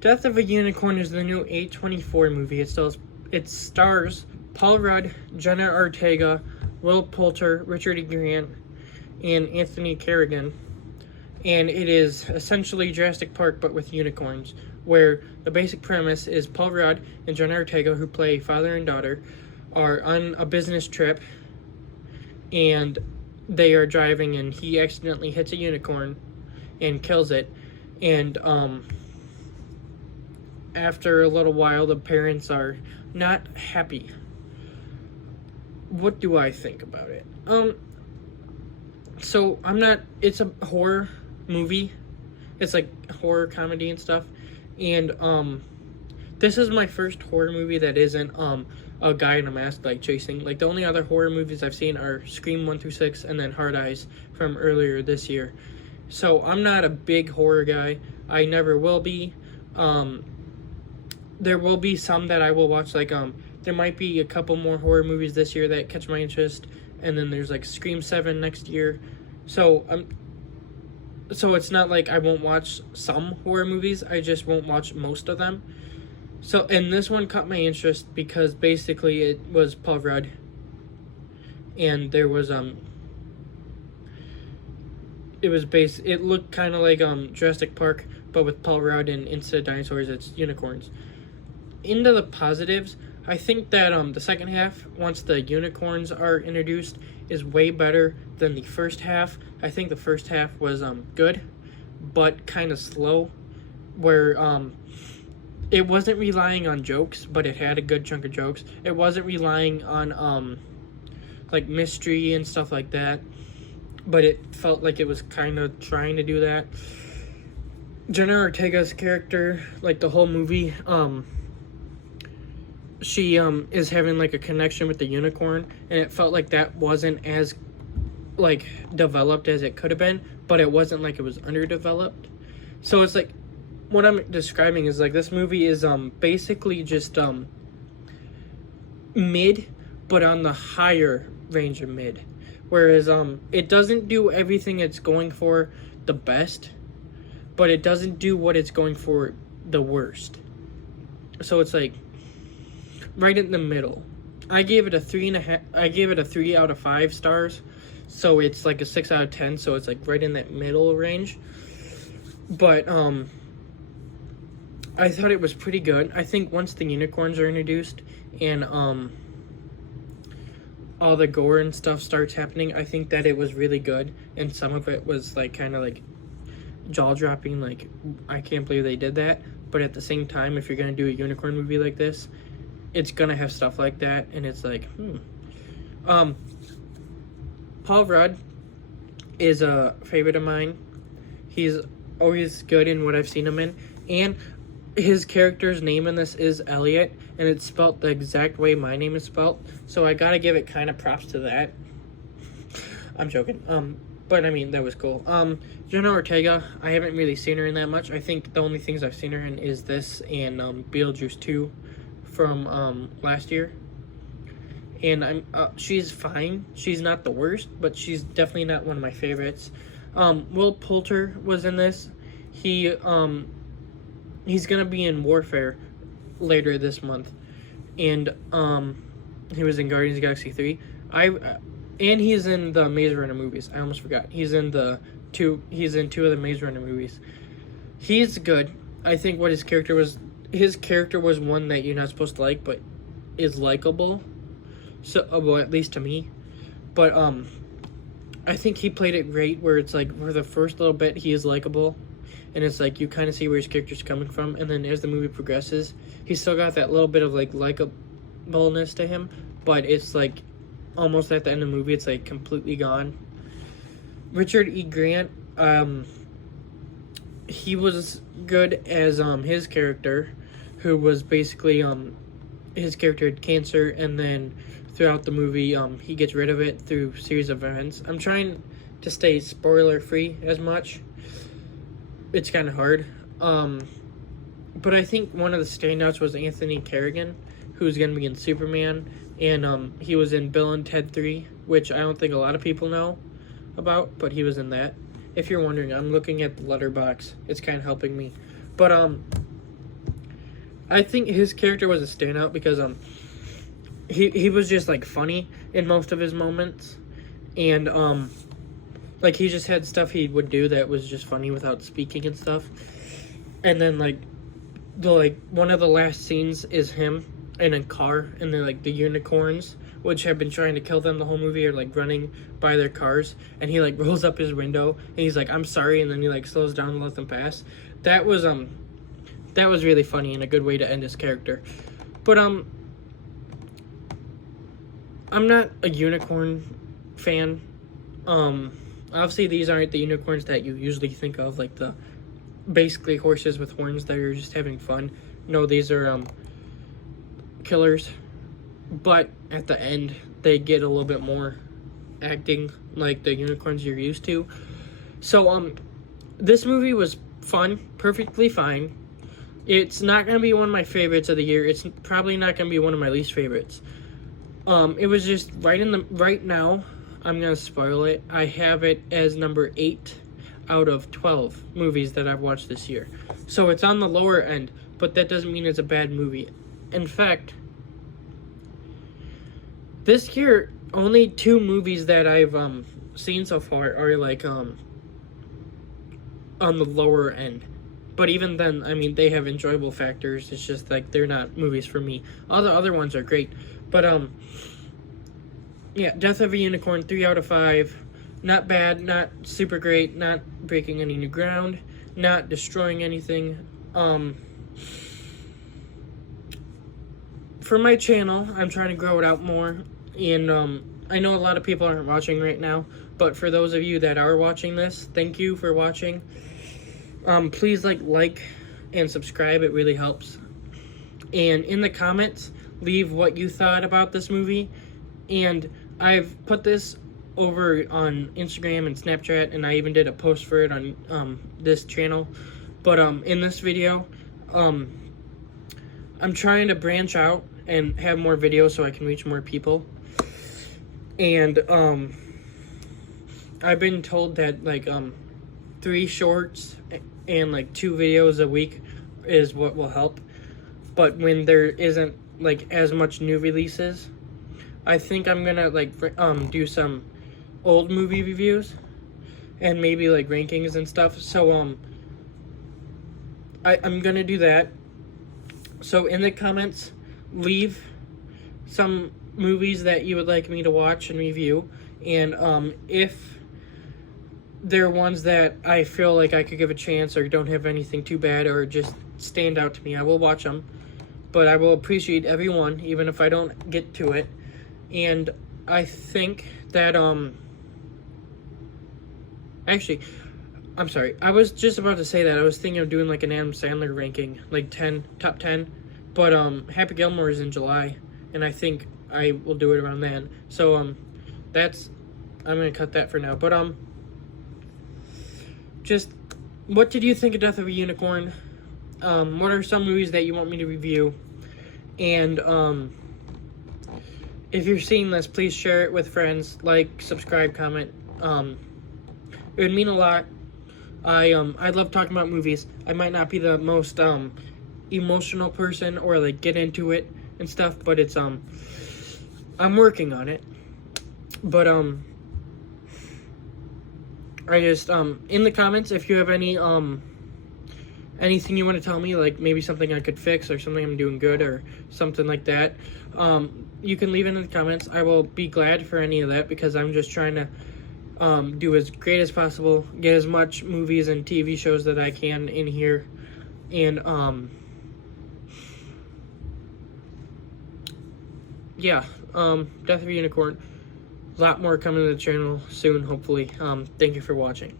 Death of a Unicorn is the new A24 movie. It stars Paul Rudd, Jenna Ortega, Will Poulter, Richard E. Grant, and Anthony Carrigan. And it is essentially Jurassic Park but with unicorns, where the basic premise is Paul Rudd and Jenna Ortega, who play father and daughter, are on a business trip, and they are driving, and he accidentally hits a unicorn and kills it. And after a little while, the parents are not happy. What do I think about it? So it's a horror movie. It's like horror comedy and stuff. And this is my first horror movie that isn't a guy in a mask like chasing. Like, the only other horror movies I've seen are Scream 1 through 6 and then Hard Eyes from earlier this year. So I'm not a big horror guy. I never will be. There will be some that I will watch, like there might be a couple more horror movies this year that catch my interest, and then there's like Scream 7 next year. So it's not like I won't watch some horror movies, I just won't watch most of them. So, and this one caught my interest because basically it was Paul Rudd, and there was it looked kind of like Jurassic Park, but with Paul Rudd, and instead of dinosaurs, it's unicorns. Into the positives, I think that the second half, once the unicorns are introduced, is way better than the first half. I think the first half was good, but kind of slow, where it wasn't relying on jokes, but it had a good chunk of jokes. It wasn't relying on like mystery and stuff like that, but it felt like it was kind of trying to do that. Jenna Ortega's character, like the whole movie, she is having like a connection with the unicorn, and it felt like that wasn't as like developed as it could have been, but it wasn't like it was underdeveloped. So it's like, what I'm describing is like, this movie is basically just mid, but on the higher range of mid, whereas it doesn't do everything it's going for the best, but it doesn't do what it's going for the worst. So it's like right in the middle. I gave it a 3.5. I gave it a 3 out of 5 stars. So it's like a 6 out of 10. So it's like right in that middle range. But I thought it was pretty good. I think once the unicorns are introduced and all the gore and stuff starts happening, I think that it was really good. And some of it was like kind of like jaw dropping. Like, I can't believe they did that. But at the same time, if you're gonna do a unicorn movie like this, it's gonna have stuff like that, and it's like, Paul Rudd is a favorite of mine. He's always good in what I've seen him in, and his character's name in this is Elliot, and it's spelt the exact way my name is spelt, so I gotta give it kind of props to that. I'm joking. But I mean, that was cool. Jenna Ortega, I haven't really seen her in that much. I think the only things I've seen her in is this and Beetlejuice 2 from last year. And she's fine. She's not the worst, but she's definitely not one of my favorites. Will Poulter was in this. He's gonna be in Warfare later this month, and he was in Guardians of the Galaxy 3. And he's in the Maze Runner movies. I almost forgot. He's in 2 of the Maze Runner movies. He's good. I think what his character was one that you're not supposed to like, but is likable. So, well, at least to me. But I think he played it great, where it's like, for the first little bit, he is likable, and it's like you kind of see where his character's coming from, and then as the movie progresses, he's still got that little bit of like likableness to him, but it's like almost at the end of the movie, it's like completely gone. Richard E. Grant, he was good as his character, who was basically his character had cancer, and then throughout the movie he gets rid of it through a series of events. I'm trying to stay spoiler free as much. It's kind of hard, but I think one of the standouts was Anthony Carrigan, who's going to be in Superman, and he was in Bill and Ted 3, which I don't think a lot of people know about, but he was in that. If you're wondering, I'm looking at the letterbox. It's kind of helping me. But I think his character was a standout because he was just like funny in most of his moments, and like he just had stuff he would do that was just funny without speaking and stuff. And then like one of the last scenes is him in a car, and then like the unicorns, which have been trying to kill them the whole movie, are like running by their cars, and he like rolls up his window and he's like, "I'm sorry," and then he like slows down and lets them pass. That was really funny and a good way to end his character. But I'm not a unicorn fan. Obviously these aren't the unicorns that you usually think of, like the basically horses with horns that are just having fun. No, these are killers. But at the end, they get a little bit more acting like the unicorns you're used to. So this movie was fun, perfectly fine. It's not gonna be one of my favorites of the year. It's probably not gonna be one of my least favorites. It was just right now. I'm gonna spoil it. I have it as number 8 out of 12 movies that I've watched this year. So it's on the lower end, but that doesn't mean it's a bad movie. In fact, this year only 2 movies that I've seen so far are like on the lower end. But even then, I mean, they have enjoyable factors. It's just like they're not movies for me. All the other ones are great. But yeah, Death of a Unicorn, 3 out of 5. Not bad, not super great, not breaking any new ground, not destroying anything. For my channel, I'm trying to grow it out more. And I know a lot of people aren't watching right now, but for those of you that are watching this, thank you for watching. Please like and subscribe. It really helps. And in the comments, leave what you thought about this movie. And I've put this over on Instagram and Snapchat, and I even did a post for it on this channel. But in this video, I'm trying to branch out and have more videos so I can reach more people. And I've been told that like 3 shorts and like 2 videos a week is what will help. But when there isn't like as much new releases, I think I'm gonna like do some old movie reviews and maybe like rankings and stuff. So I'm gonna do that. So in the comments, leave some movies that you would like me to watch and review, and if they're ones that I feel like I could give a chance or don't have anything too bad or just stand out to me, I will watch them. But I will appreciate every one, even if I don't get to it. And I think that actually, I'm sorry, I was just about to say that I was thinking of doing like an Adam Sandler ranking, like top 10, but Happy Gilmore is in July, and I think I will do it around then. So I'm gonna cut that for now. But just what did you think of Death of a Unicorn? What are some movies that you want me to review? And if you're seeing this, please share it with friends, like, subscribe, comment. It would mean a lot. I love talking about movies. I might not be the most emotional person or like get into it and stuff, but it's I'm working on it. But I just in the comments, if you have any anything you want to tell me, like maybe something I could fix or something I'm doing good or something like that, you can leave it in the comments. I will be glad for any of that, because I'm just trying to do as great as possible, get as much movies and TV shows that I can in here. And yeah, Death of a Unicorn, a lot more coming to the channel soon, hopefully. Thank you for watching.